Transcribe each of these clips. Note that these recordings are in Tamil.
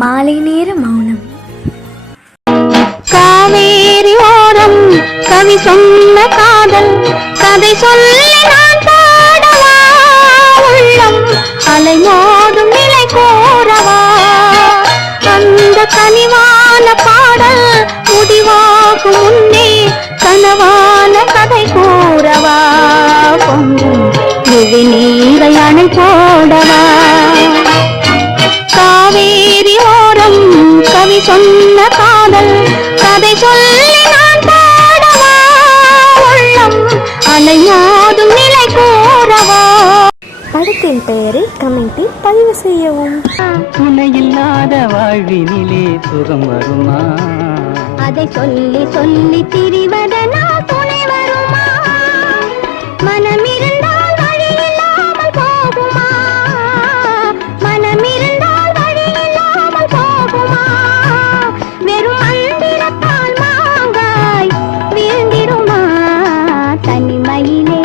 மாலை நேர மௌனம். காவேரி ஓரம் கவி சொன்ன காதல் கதை சொல்லி நான் பாடவா, உள்ளம் அலை மோதும் நிலை கோரவா, அந்த கனிவான பாடல் முடிவாகும் முன்னே கனவான கதை கூறவா, பொங்கும் விழி நீரை அணை போடவா. காவேரி ஓரம் கவி சொன்ன காதல் கதை சொல்லி நான் பாடவா, உள்ளம் அலை மோதும் நிலை கூறவா. படத்தின் பெயரை கமெண்டில் பதிவு செய்யவும். துணை இல்லாத வாழ்வினிலே சுகம் வருமா, அதை சொல்லி சொல்லி திரிவதனால் துணை வருமா, மனமிருந்தால் வழி இல்லாமல் போகுமா, மனமிருந்தால் வழி இல்லாமல் போகுமா, வெறும் மந்திரத்தால் மாங்காய் வீழ்ந்திடுமா, தனிமையிலே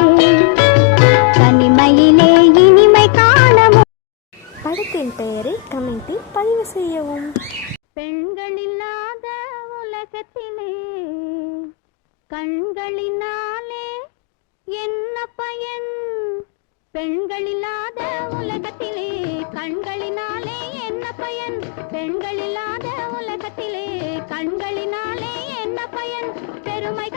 தனிமையிலே இனிமை காணவும். படத்தின் பெயரை கமெண்டில் பதிவு செய்யவும். பெண்களில்லாத உலகத்திலே கண்களினாலே என்ன பயன், பெண்களில்லாத உலகத்திலே கண்களினாலே என்ன பயன், பெண்களில்லாத உலகத்திலே கண்களினாலே என்ன பயன், பெருமை